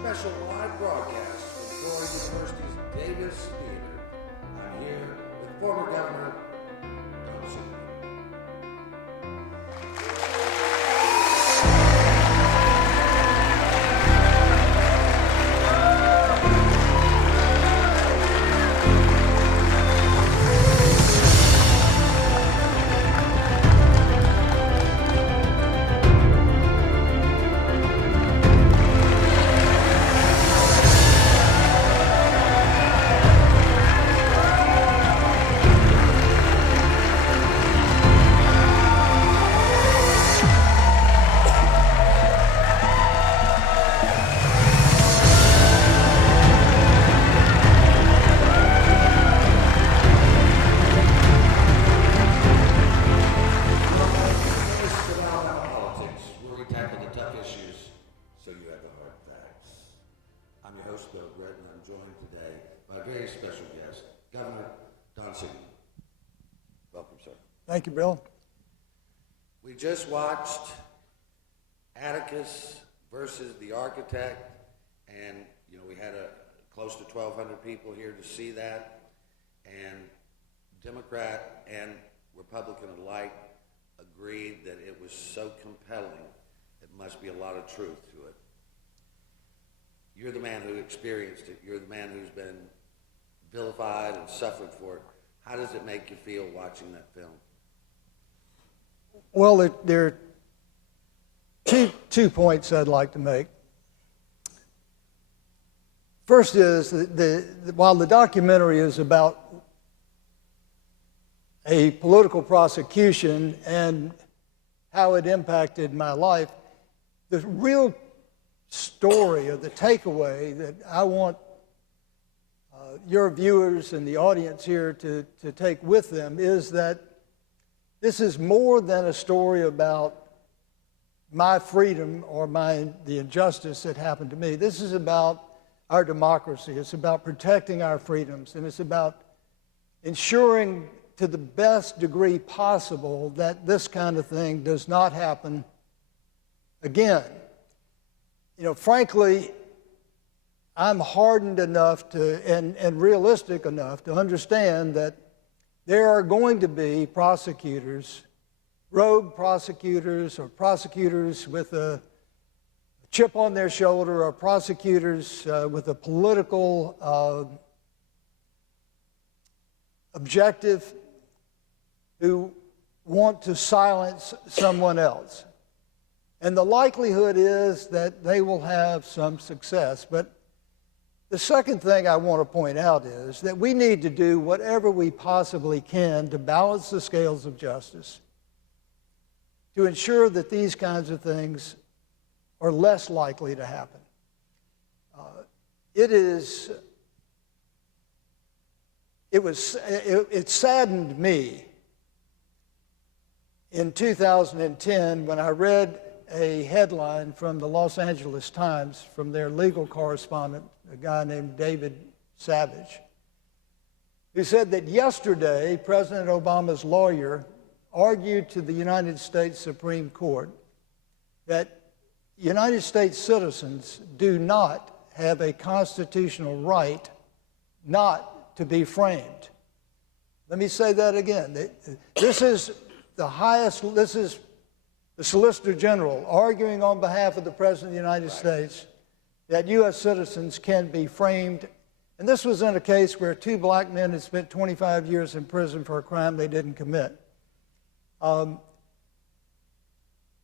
special live broadcast from Florida University's Davis Theater. I'm here with former Governor Tom Siegelman. I'm your host, Bill Britt, and I'm joined today by a very special guest, Governor Don Siegelman. Welcome, sir. Thank you, Bill. We just watched Atticus versus the Architect, and we had close to 1,200 people here to see that, and Democrat and Republican alike agreed that it was so compelling, it must be a lot of truth to it. You're the man who experienced it. You're the man who's been vilified and suffered for it. How does it make you feel watching that film? Well, there are two points I'd like to make. First is that while the documentary is about a political prosecution and how it impacted my life, the real story or the takeaway that I want your viewers and the audience here to take with them is that this is more than a story about my freedom or the injustice that happened to me. This is about our democracy. It's about protecting our freedoms, and it's about ensuring to the best degree possible that this kind of thing does not happen again. Frankly, I'm hardened enough and realistic enough to understand that there are going to be prosecutors, rogue prosecutors, or prosecutors with a chip on their shoulder, or prosecutors with a political objective who want to silence someone else. And the likelihood is that they will have some success. But the second thing I want to point out is that we need to do whatever we possibly can to balance the scales of justice, to ensure that these kinds of things are less likely to happen. It saddened me in 2010 when I read a headline from the Los Angeles Times from their legal correspondent, a guy named David Savage, who said that yesterday President Obama's lawyer argued to the United States Supreme Court that United States citizens do not have a constitutional right not to be framed. Let me say that again. This is the Solicitor General arguing on behalf of the President of the United States that U.S. citizens can be framed. And this was in a case where two black men had spent 25 years in prison for a crime they didn't commit.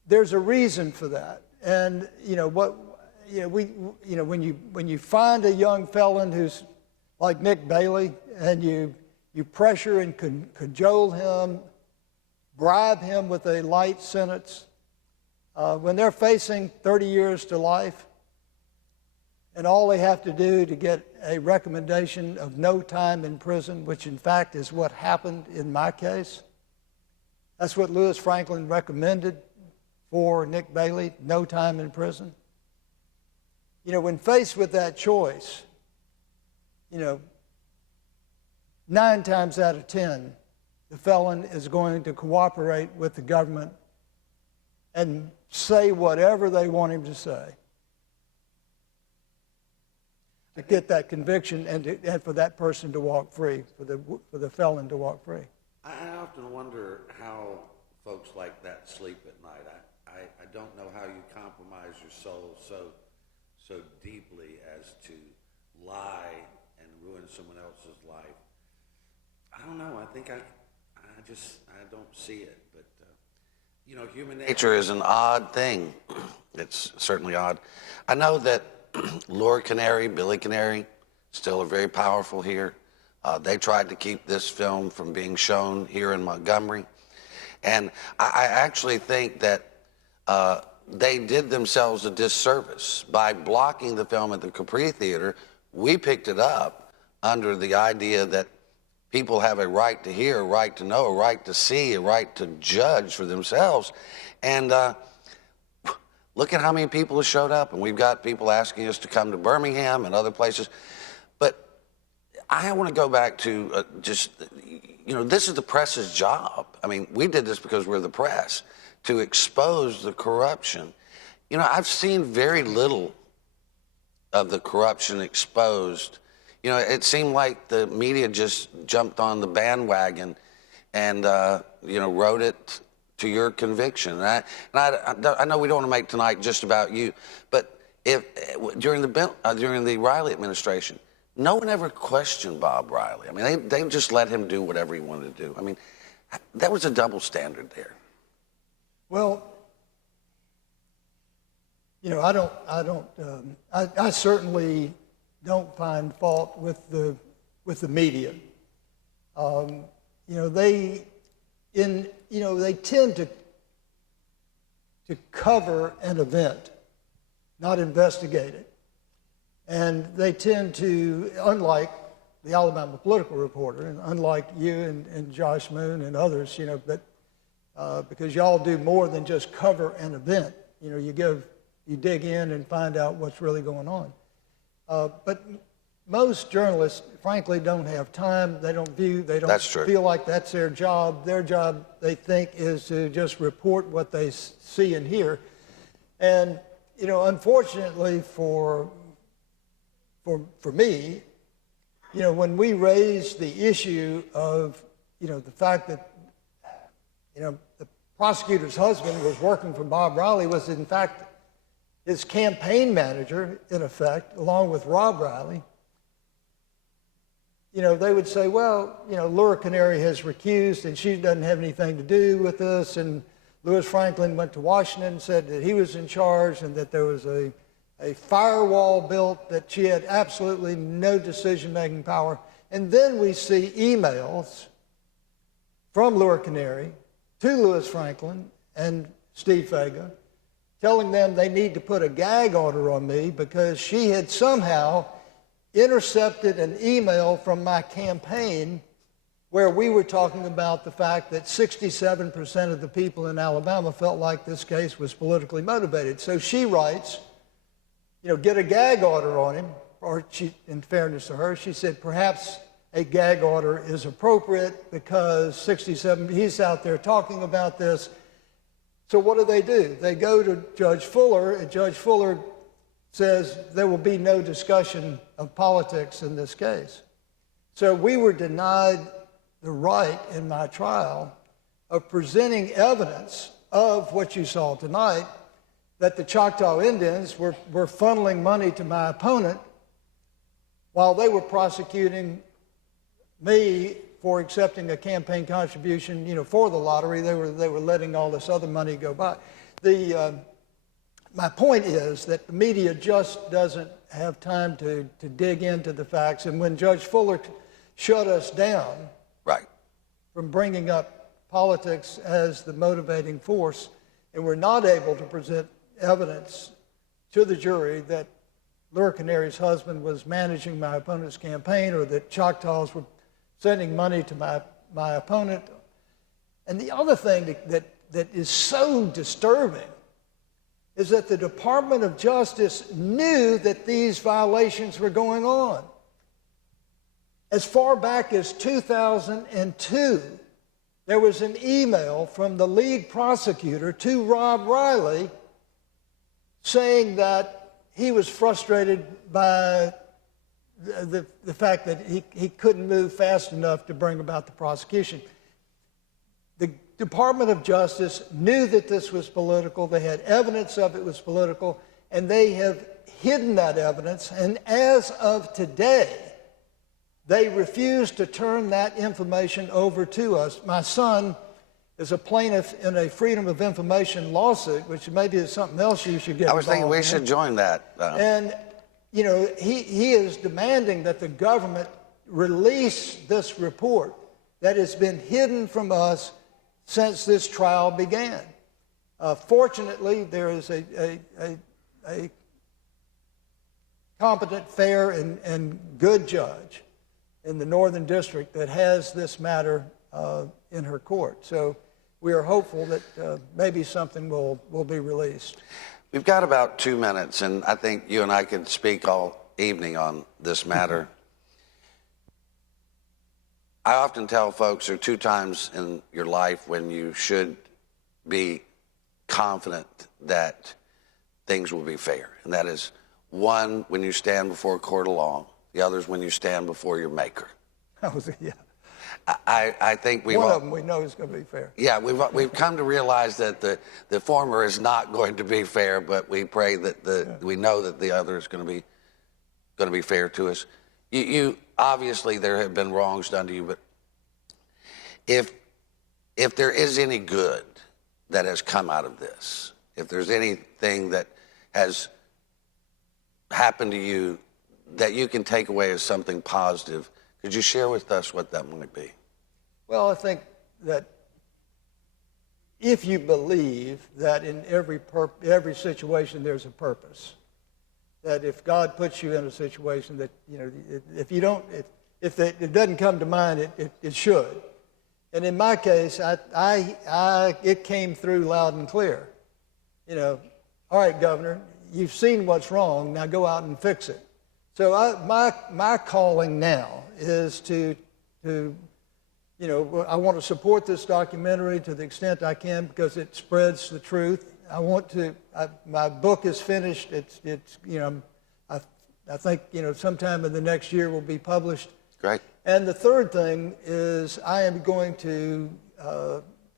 There's a reason for that. And when you find a young felon who's like Nick Bailey, and you pressure and cajole him, bribe him with a light sentence, when they're facing 30 years to life, and all they have to do to get a recommendation of no time in prison, which in fact is what happened in my case. That's what Louis Franklin recommended for Nick Bailey, no time in prison. When faced with that choice, 9 times out of 10, the felon is going to cooperate with the government and say whatever they want him to say. to get that conviction and for that person to walk free, for the felon to walk free. I often wonder how folks like that sleep at night. I don't know how you compromise your soul so deeply as to lie and ruin someone else's life. I don't know. I think I don't see it. But human nature is an odd thing. It's certainly odd. I know that Laura Canary, Billy Canary, still are very powerful here. They tried to keep this film from being shown here in Montgomery. And I actually think that they did themselves a disservice by blocking the film at the Capri Theater. We picked it up under the idea that people have a right to hear, a right to know, a right to see, a right to judge for themselves. And look at how many people have showed up. And we've got people asking us to come to Birmingham and other places. But I want to go back to this is the press's job. I mean, we did this because we're the press, to expose the corruption. I've seen very little of the corruption exposed. It seemed like the media just jumped on the bandwagon and, wrote it to your conviction. And I know we don't want to make tonight just about you, but during the Riley administration, no one ever questioned Bob Riley. I mean, they just let him do whatever he wanted to do. I mean, that was a double standard there. Well, I certainly don't find fault with the media. They tend to cover an event, not investigate it. And they tend to, unlike the Alabama Political Reporter, and unlike you and Josh Moon and others, because y'all do more than just cover an event. You dig in and find out what's really going on. But most journalists, frankly, don't have time. They don't feel like that's their job. Their job, they think, is to just report what they see and hear. And, unfortunately for me, when we raised the issue of, the fact that, the prosecutor's husband was working for Bob Riley, was in fact his campaign manager, in effect, along with Rob Riley, they would say, well, Laura Canary has recused and she doesn't have anything to do with this. And Louis Franklin went to Washington and said that he was in charge and that there was a firewall built, that she had absolutely no decision-making power. And then we see emails from Laura Canary to Louis Franklin and Steve Faga telling them they need to put a gag order on me because she had somehow intercepted an email from my campaign where we were talking about the fact that 67% of the people in Alabama felt like this case was politically motivated. So she writes, get a gag order on him, or she, in fairness to her, she said perhaps a gag order is appropriate because 67, he's out there talking about this. So what do? They go to Judge Fuller, and Judge Fuller says there will be no discussion of politics in this case. So we were denied the right in my trial of presenting evidence of what you saw tonight, that the Choctaw Indians were funneling money to my opponent while they were prosecuting me for accepting a campaign contribution, for the lottery. They were letting all this other money go by. My point is that the media just doesn't have time to dig into the facts. And when Judge Fuller shut us down from bringing up politics as the motivating force, and we're not able to present evidence to the jury that Laura Canary's husband was managing my opponent's campaign or that Choctaws were sending money to my opponent. And the other thing that is so disturbing is that the Department of Justice knew that these violations were going on. As far back as 2002, there was an email from the lead prosecutor to Rob Riley saying that he was frustrated by the fact that he couldn't move fast enough to bring about the prosecution. The Department of Justice knew that this was political. They had evidence of it was political, and they have hidden that evidence. And as of today, they refuse to turn that information over to us. My son is a plaintiff in a Freedom of Information lawsuit, which maybe is something else you should get I was thinking we involved should in. join that. And, you know, he is demanding that the government release this report that has been hidden from us since this trial began. Fortunately, there is a competent, fair, and good judge in the Northern District that has this matter in her court. So we are hopeful that maybe something will be released. We've got about 2 minutes, and I think you and I could speak all evening on this matter. I often tell folks there are 2 times in your life when you should be confident that things will be fair. And that is, 1, when you stand before a court of law. The other is when you stand before your maker. Yeah. I think we've One all, of them we know is going to be fair. Yeah, we've come to realize that the former is not going to be fair, but we pray that we know that the other is going to be fair to us. You obviously there have been wrongs done to you, but if there is any good that has come out of this, if there's anything that has happened to you that you can take away as something positive, could you share with us what that might be? Well, I think that if you believe that in every situation there's a purpose, that if God puts you in a situation that, you know, if it doesn't come to mind, it should. And in my case, it came through loud and clear. You know, all right, Governor, you've seen what's wrong, now go out and fix it. So my calling now is to, you know, I want to support this documentary to the extent I can because it spreads the truth. My book is finished. It's you know, I think, you know, sometime in the next year will be published. Great. And the third thing is I am going to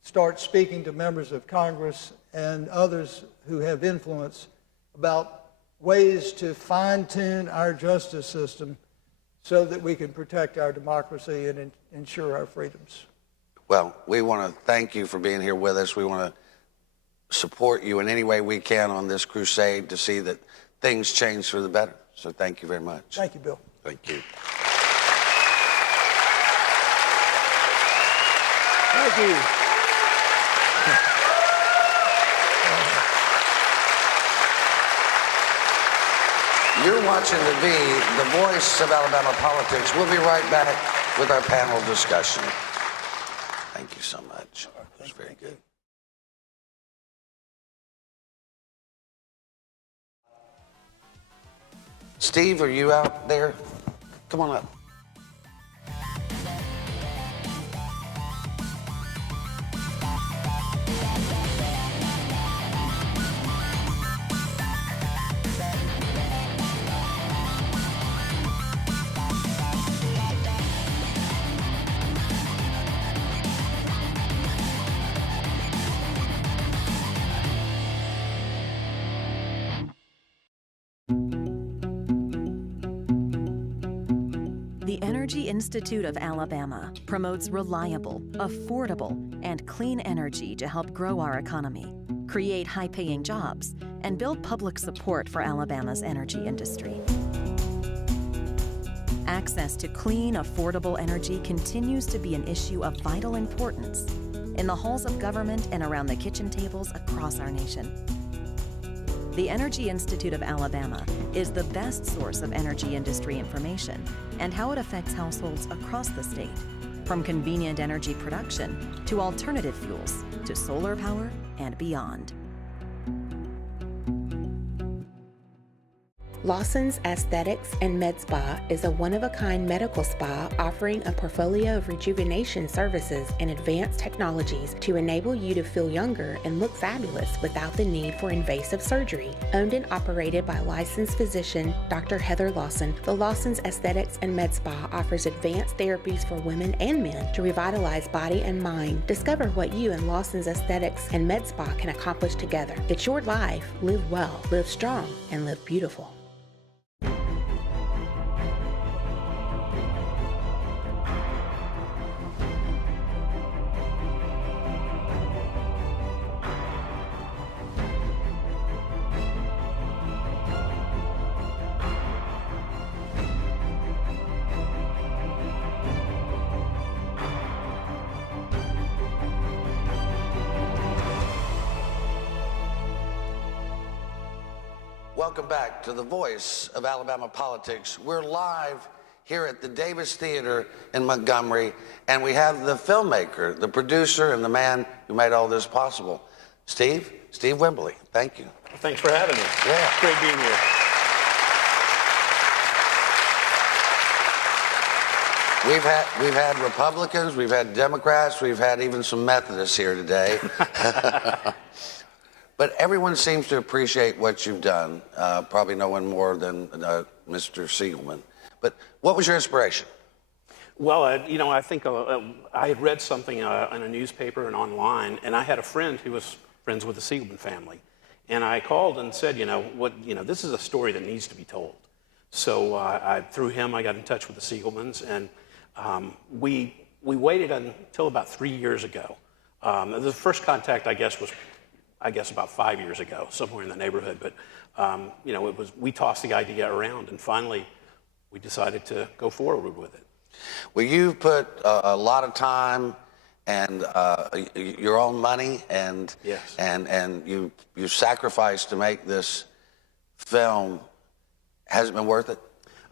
start speaking to members of Congress and others who have influence about ways to fine-tune our justice system so that we can protect our democracy and ensure our freedoms. Well, we want to thank you for being here with us. We want to support you in any way we can on this crusade to see that things change for the better. So thank you very much. Thank you, Bill. Thank you. Thank you. You're watching the V, the voice of Alabama politics. We'll be right back with our panel discussion. Thank you so much. It was very good. Steve, are you out there? Come on up. The Energy Institute of Alabama promotes reliable, affordable, and clean energy to help grow our economy, create high-paying jobs, and build public support for Alabama's energy industry. Access to clean, affordable energy continues to be an issue of vital importance in the halls of government and around the kitchen tables across our nation. The Energy Institute of Alabama is the best source of energy industry information and how it affects households across the state, from convenient energy production to alternative fuels to solar power and beyond. Lawson's Aesthetics and Med Spa is a one-of-a-kind medical spa offering a portfolio of rejuvenation services and advanced technologies to enable you to feel younger and look fabulous without the need for invasive surgery. Owned and operated by licensed physician Dr. Heather Lawson, the Lawson's Aesthetics and Med Spa offers advanced therapies for women and men to revitalize body and mind. Discover what you and Lawson's Aesthetics and Med Spa can accomplish together. It's your life. Live well, live strong, and live beautiful. Welcome back to the Voice of Alabama Politics. We're live here at the Davis Theater in Montgomery, and we have the filmmaker, the producer, and the man who made all this possible, Steve Wembley. Thank you. Well, thanks for having me. Yeah. It's great being here. We've had Republicans, we've had Democrats, we've had even some Methodists here today. But everyone seems to appreciate what you've done. Probably no one more than Mr. Siegelman. But what was your inspiration? Well, I think I had read something in a newspaper and online, and I had a friend who was friends with the Siegelman family. And I called and said, this is a story that needs to be told. So through him, I got in touch with the Siegelmans, and we waited until about 3 years ago. The first contact, I guess, was about 5 years ago, somewhere in the neighborhood. But, we tossed the idea around, and finally we decided to go forward with it. Well, you've put a lot of time and your own money, and yes. and you sacrificed to make this film. Has it been worth it?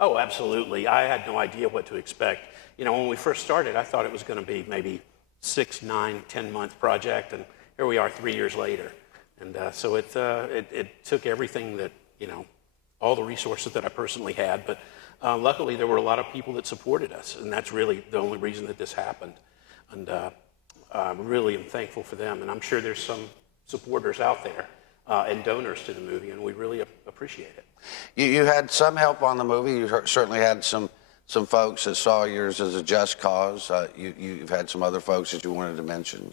Oh, absolutely. I had no idea what to expect. When we first started, I thought it was going to be maybe 6, 9, 10-month project, and here we are 3 years later. And so it took everything that, all the resources that I personally had. But luckily, there were a lot of people that supported us, and that's really the only reason that this happened. And I really am thankful for them. And I'm sure there's some supporters out there and donors to the movie, and we really appreciate it. You had some help on the movie. You certainly had some folks that saw yours as a just cause. You've had some other folks that you wanted to mention.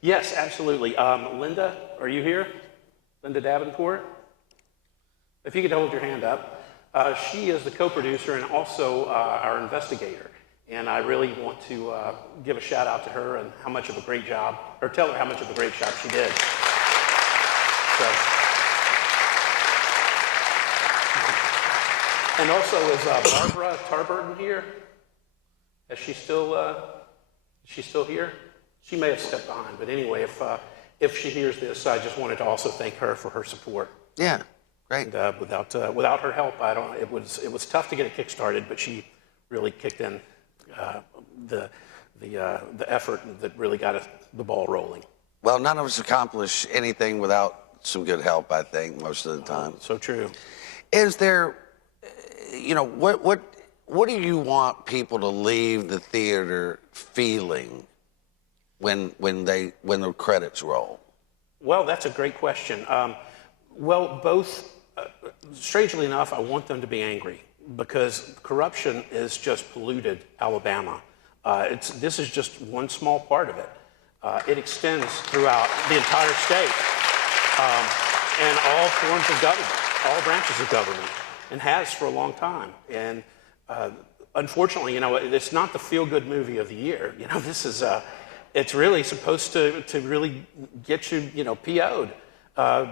Yes, absolutely. Linda, are you here? Linda Davenport? If you could hold your hand up. She is the co-producer and also our investigator. And I really want to give a shout out to her and how much of a great job, or tell her how much of a great job she did. So. And also, is Barbara Tarburton here? Is she still here? She may have stepped behind, but anyway, if she hears this, I just wanted to also thank her for her support. Yeah, great. And, without her help, it was tough to get it kick-started, but she really kicked in the effort that really got the ball rolling. Well, none of us accomplish anything without some good help, I think, most of the time. So true. Is there, what do you want people to leave the theater feeling when the credits roll? Well, that's a great question. Strangely enough, I want them to be angry because corruption has just polluted Alabama. This is just one small part of it. It extends throughout the entire state and all forms of government, all branches of government, and has for a long time. And unfortunately, it's not the feel-good movie of the year. This is it's really supposed to really get you, PO'd,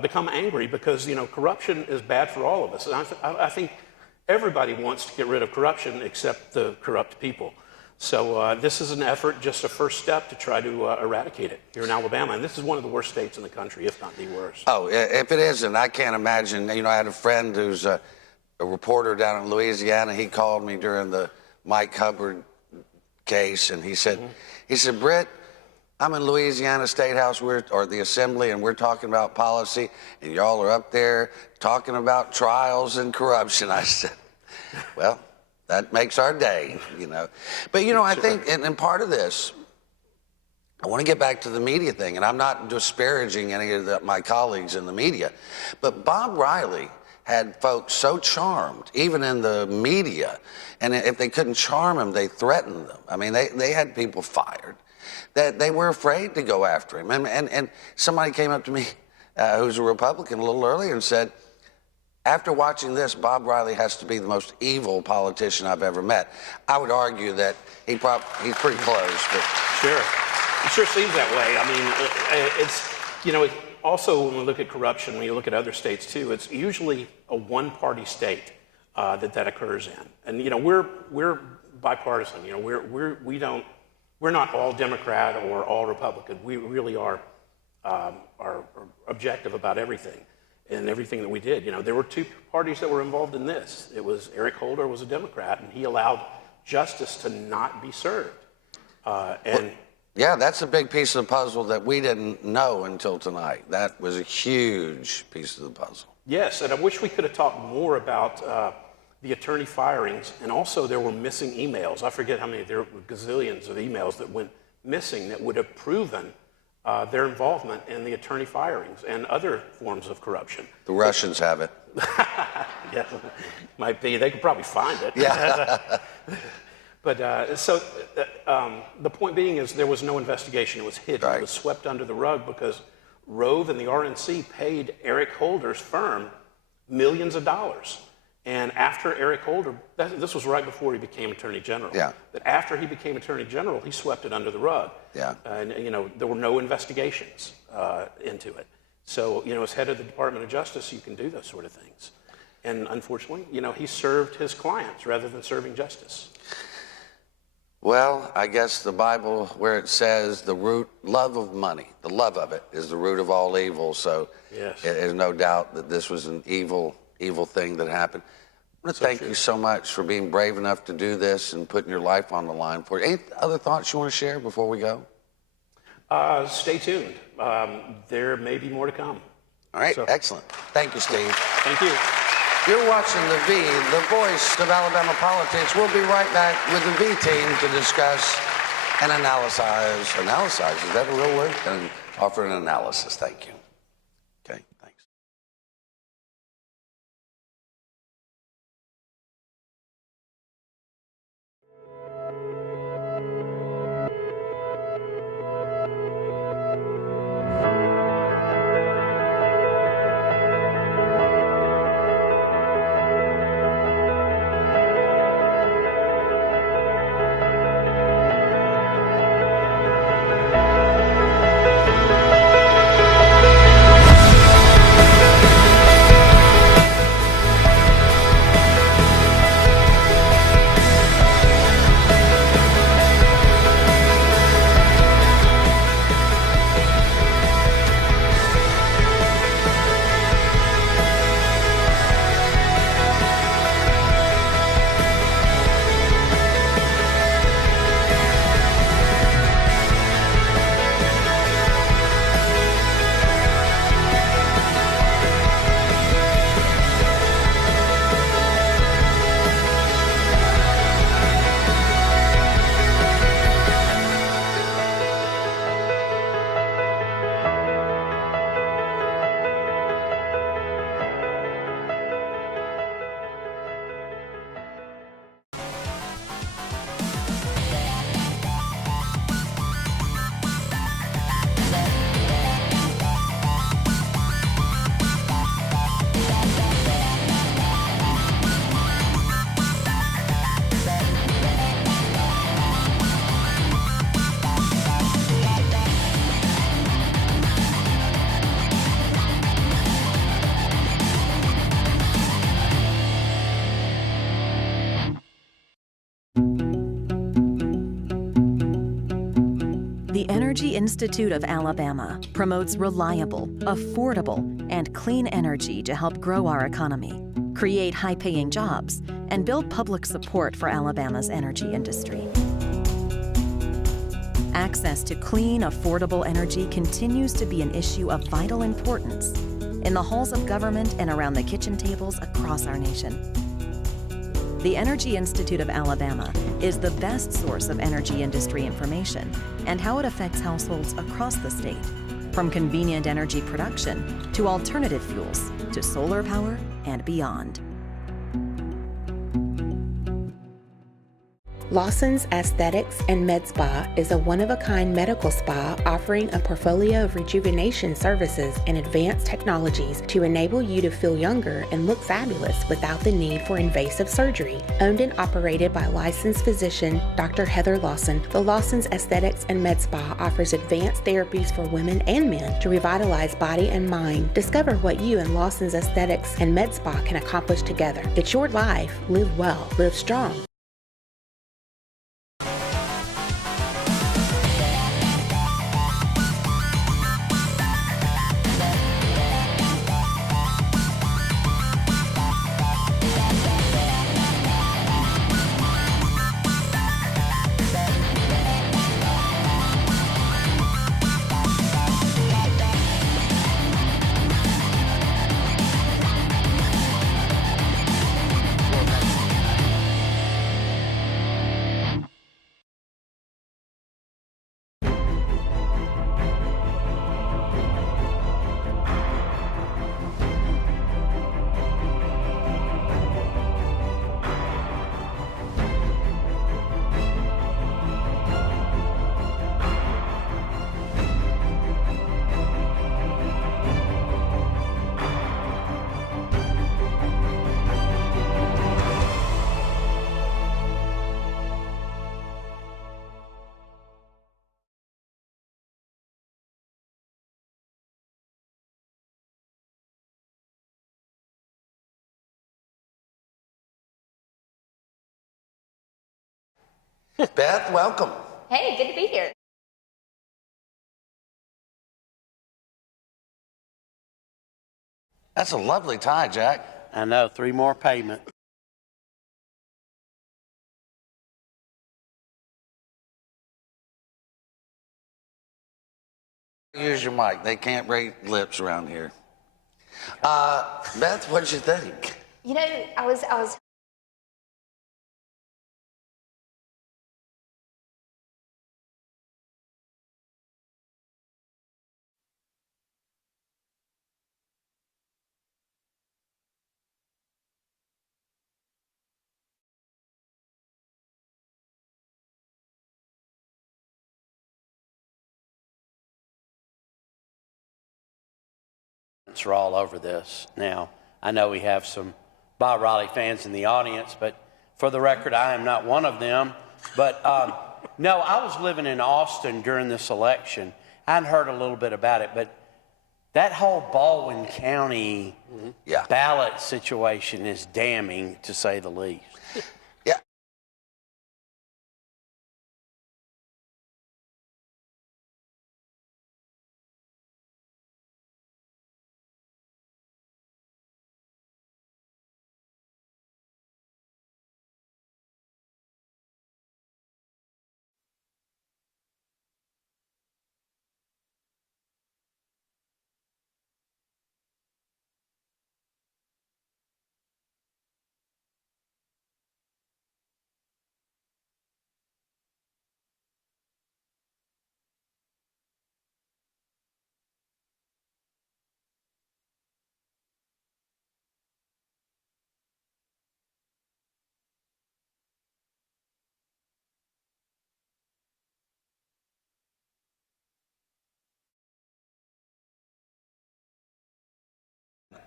become angry because, corruption is bad for all of us. And I think everybody wants to get rid of corruption except the corrupt people. So this is an effort, just a first step to try to eradicate it here in Alabama. And this is one of the worst states in the country, if not the worst. Oh, if it isn't, I can't imagine. I had a friend who's a reporter down in Louisiana. He called me during the Mike Hubbard case, and he said, Britt, I'm in Louisiana State House, or the Assembly, and we're talking about policy, and y'all are up there talking about trials and corruption. I said, well, that makes our day, you know. But, you know, I think, and part of this, I want to get back to the media thing, and I'm not disparaging any of my colleagues in the media, but Bob Riley had folks so charmed, even in the media, and if they couldn't charm him, they threatened them. I mean, they had people fired, that they were afraid to go after him. And somebody came up to me, who's a Republican, a little earlier and said, after watching this, Bob Riley has to be the most evil politician I've ever met. I would argue that he's pretty close. But. Sure. It sure seems that way. I mean, it's, you know, also when we look at corruption, when you look at other states too, it's usually a one-party state that occurs in. And, you know, we're bipartisan. You know, we're not all Democrat or all Republican. We really are objective about everything and everything that we did. You know, there were two parties that were involved in this. It was Eric Holder was a Democrat, and he allowed justice to not be served. Yeah, that's a big piece of the puzzle that we didn't know until tonight. That was a huge piece of the puzzle. Yes, and I wish we could have talked more about the attorney firings, and also there were missing emails. I forget how many, there were gazillions of emails that went missing that would have proven their involvement in the attorney firings and other forms of corruption. The Russians have it. Yeah, might be. They could probably find it. Yeah. But the point being is there was no investigation. It was hidden. Right. It was swept under the rug because Rove and the RNC paid Eric Holder's firm millions of dollars. And after Eric Holder, this was right before he became Attorney General. Yeah. But after he became Attorney General, he swept it under the rug. Yeah. And, you know, there were no investigations into it. So, you know, as head of the Department of Justice, you can do those sort of things. And unfortunately, you know, he served his clients rather than serving justice. Well, I guess the Bible, where it says the love of money, the love of it is the root of all evil. So yes. There's no doubt that this was an evil thing that happened. I want to thank you so much for being brave enough to do this and putting your life on the line for it. Any other thoughts you want to share before we go? Stay tuned. There may be more to come. All right, excellent. Thank you, Steve. Thank you. You're watching The V, the voice of Alabama politics. We'll be right back with the V-Team to discuss and analyze, is that a real word? And offer an analysis. Thank you. Okay, thanks. The Energy Institute of Alabama promotes reliable, affordable, and clean energy to help grow our economy, create high-paying jobs, and build public support for Alabama's energy industry. Access to clean, affordable energy continues to be an issue of vital importance in the halls of government and around the kitchen tables across our nation. The Energy Institute of Alabama is the best source of energy industry information and how it affects households across the state, from convenient energy production to alternative fuels to solar power and beyond. Lawson's Aesthetics and Med Spa is a one-of-a-kind medical spa offering a portfolio of rejuvenation services and advanced technologies to enable you to feel younger and look fabulous without the need for invasive surgery. Owned and operated by licensed physician Dr. Heather Lawson, the Lawson's Aesthetics and Med Spa offers advanced therapies for women and men to revitalize body and mind. Discover what you and Lawson's Aesthetics and Med Spa can accomplish together. It's your life. Live well. Live strong. Beth, welcome. Hey, good to be here. That's a lovely tie, Jack. I know, 3 more payment. Use your mic. They can't read lips around here. Beth, what'd you think? You know, I was Are all over this. Now, I know we have some Bob Riley fans in the audience, but for the record, I am not one of them. But no, I was living in Austin during this election. I'd heard a little bit about it, but that whole Baldwin County ballot situation is damning, to say the least. Yeah.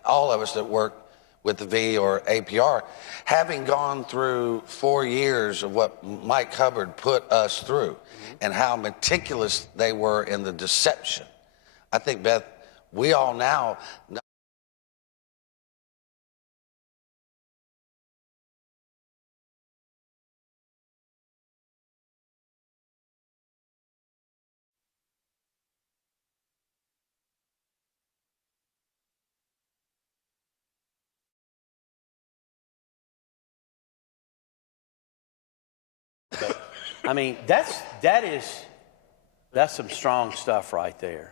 All of us that work with the V or APR, having gone through 4 years of what Mike Hubbard put us through and how meticulous they were in the deception, I think, Beth, we all now know. I mean, that is That's some strong stuff right there.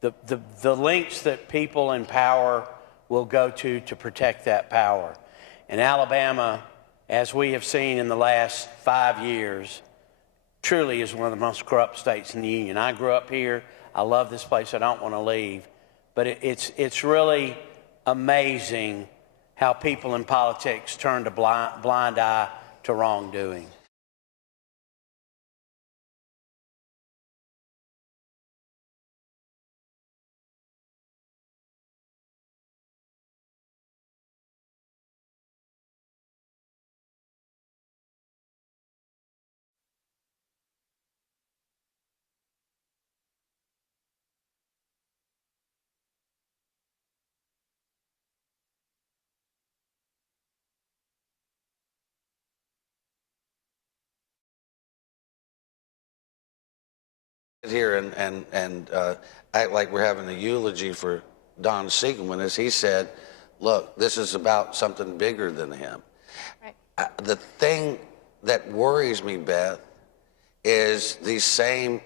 The lengths that people in power will go to protect that power. And Alabama, as we have seen in the last 5 years, truly is one of the most corrupt states in the union. I grew up here. I love this place. I don't want to leave. But it's really amazing how people in politics turn a blind eye to wrongdoing. Here and act like we're having a eulogy for Don Siegelman, as he said, look, this is about something bigger than him. Right. The thing that worries me, Beth, is these same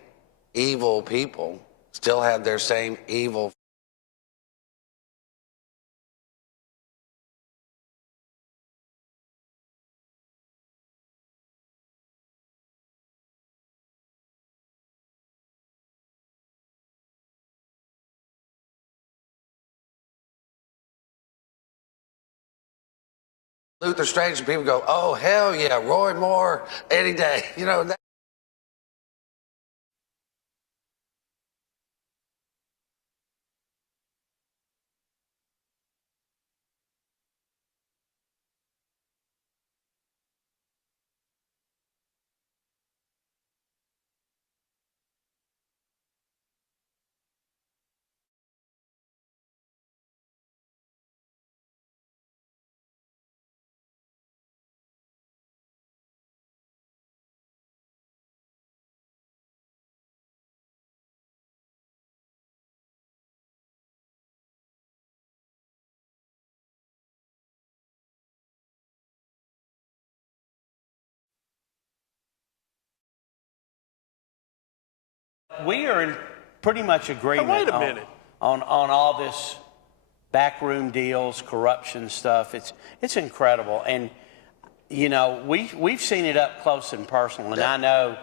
evil people still have their same evil. Luther Strange, and people go, oh, hell yeah, Roy Moore, any day. You know, that. We are in pretty much agreement Wait a minute. on all this backroom deals, corruption stuff. It's incredible. And, you know, we've seen it up close and personal. And I know,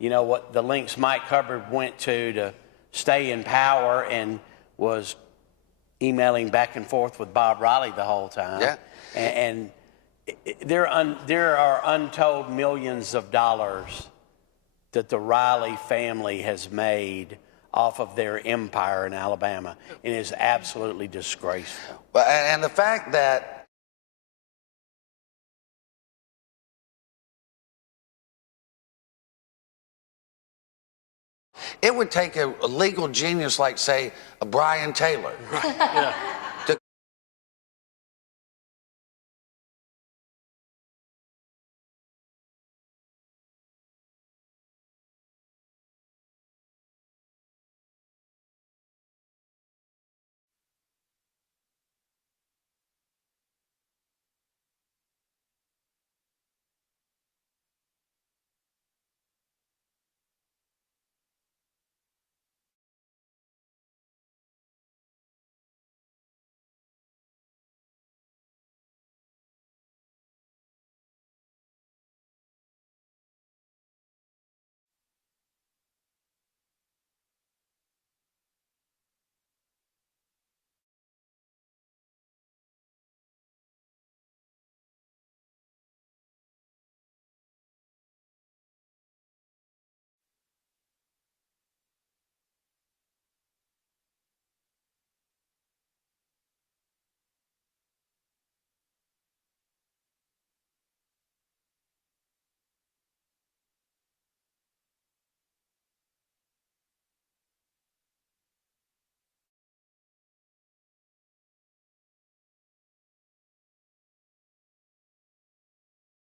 you know, what the lengths Mike Hubbard went to stay in power and was emailing back and forth with Bob Riley the whole time. Yeah. And there are untold millions of dollars that the Riley family has made off of their empire in Alabama, and it is absolutely disgraceful. Well, and the fact that it would take a legal genius like, say, a Brian Taylor. Right. Yeah. To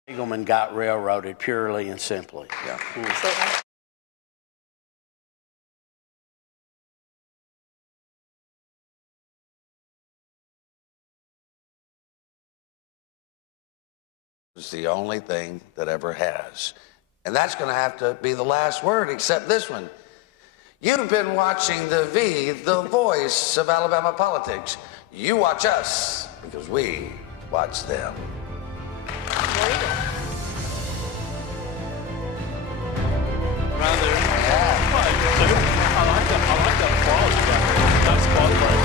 Siegelman got railroaded purely and simply. yeah. Absolutely. It's the only thing that ever has. And that's going to have to be the last word, except this one. You've been watching the V, the voice of Alabama politics. You watch us because we watch them. I like the applause. That's qualified.